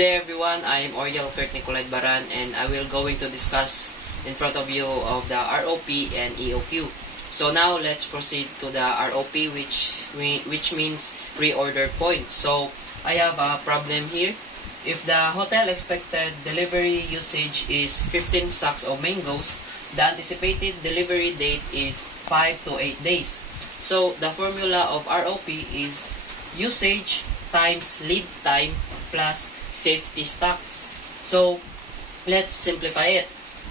day everyone, I'm Oriel Kurt Nicolai Baran and I will going to discuss in front of you of the ROP and EOQ. So now let's proceed to the ROP which means reorder point. So I have a problem here. If the hotel expected delivery usage is 15 sacks of mangoes, the anticipated delivery date is 5 to 8 days. So the formula of ROP is usage times lead time plus safety stocks. So let's simplify it.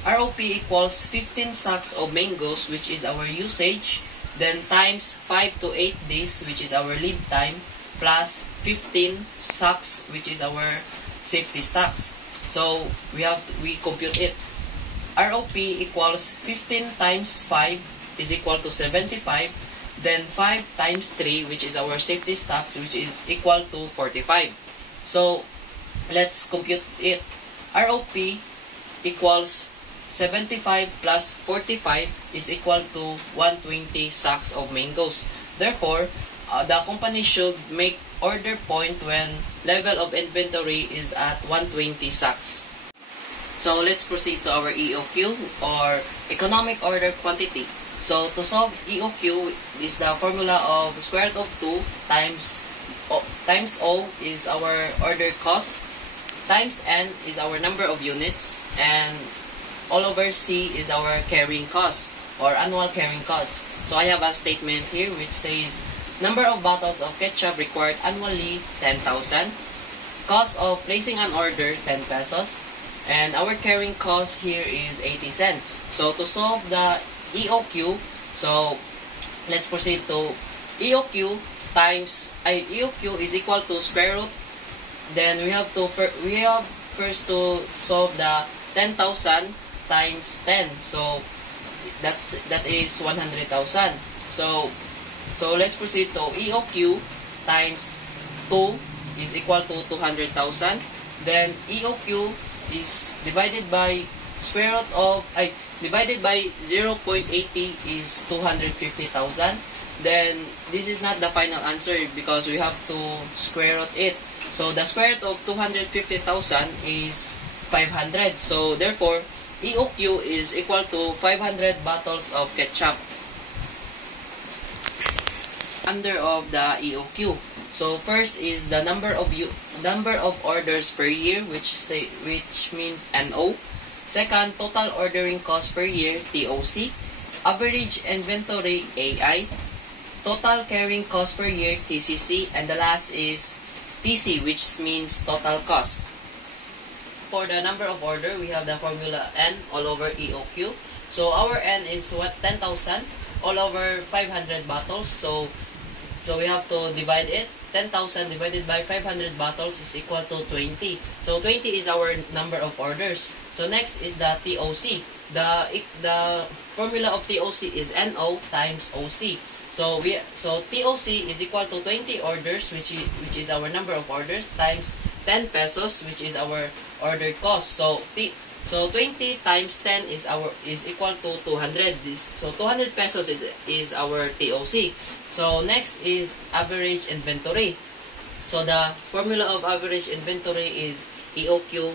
ROP equals 15 sacks of mangoes, which is our usage, then times 5 to 8 days, which is our lead time, plus 15 sacks, which is our safety stocks. So we compute it. ROP equals 15 times 5 is equal to 75. Then 5 times 3, which is our safety stocks, which is equal to 45. So let's compute it. ROP equals 75 plus 45 is equal to 120 sacks of mangoes. Therefore, the company should make order point when level of inventory is at 120 sacks. So let's proceed to our EOQ, or economic order quantity. So to solve EOQ is the formula of square root of 2 times O is our order cost, times N is our number of units, and all over C is our carrying cost or annual carrying cost. So I have a statement here which says number of bottles of ketchup required annually 10,000, cost of placing an order 10 pesos, and our carrying cost here is 80 cents. So to solve the EOQ, so let's proceed to EOQ times EOQ is equal to square root. Then we have first to solve the 10,000 times 10. So that is 100,000. So let's proceed to EOQ times 2 is equal to 200,000. Then EOQ is divided by square root of divided by 0.80 is 250,000. Then this is not the final answer because we have to square root it. So the square root of 250,000 is 500. So therefore, EOQ is equal to 500 bottles of ketchup. Under of the EOQ. So first is the number of orders per year, which means NO. Second, total ordering cost per year, TOC. Average inventory, AI. Total carrying cost per year, TCC. And the last is TC, which means total cost. For the number of order, we have the formula N all over EOQ. So our N is 10,000 all over 500 bottles. So we have to divide it. 10,000 divided by 500 bottles is equal to 20. So 20 is our number of orders. So next is the TOC. The formula of TOC is NO times OC. So TOC is equal to 20 orders, which is our number of orders, times 10 pesos, which is our order cost. So 20 times 10 is equal to 200. So 200 pesos is our TOC. So next is average inventory. So the formula of average inventory is EOQ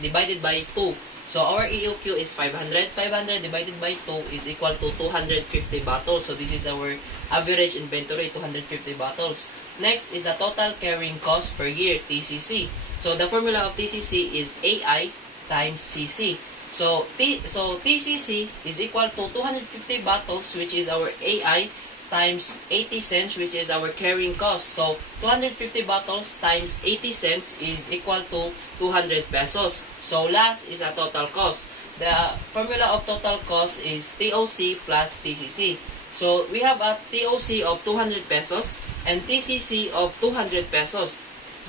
divided by 2. So our EOQ is 500. 500 divided by 2 is equal to 250 bottles. So this is our average inventory, 250 bottles. Next is the total carrying cost per year, TCC. So the formula of TCC is AI times CC. So TCC is equal to 250 bottles, which is our AI, times 80 cents, which is our carrying cost. So 250 bottles times 80 cents is equal to 200 pesos. So last is a total cost. The formula of total cost is TOC plus TCC. So we have a TOC of 200 pesos and TCC of 200 pesos.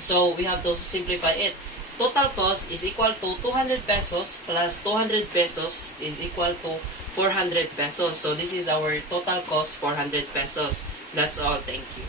So we have to simplify it. Total cost is equal to 200 pesos plus 200 pesos is equal to 400 pesos. So this is our total cost, 400 pesos. That's all. Thank you.